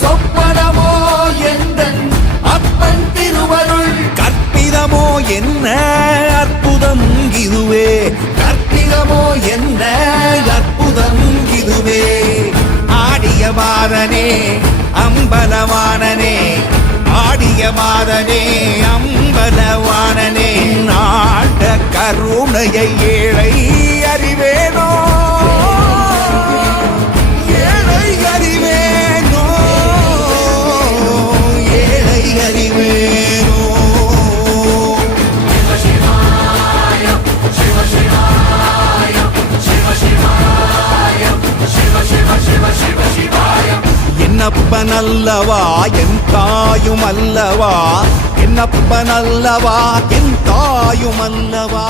சொப்பனமோ எந்தன் அப்பன் திருவருள்? கற்பிதமோ என்ன அற்புதம் இதுவே? கற்பிதமோ என்ன அற்புதம் இதுவே? ஆடிய வாதனே அம்பலவானனே. ஆடிய வாதனே அம்பலவானனே. ஆட கருணையை ஏழை ஏழை அறிவேனோ என்னப்பன் அல்லவா என் தாயும் அல்லவா? என்னப்பன் அல்லவா என் தாயும் அல்லவா?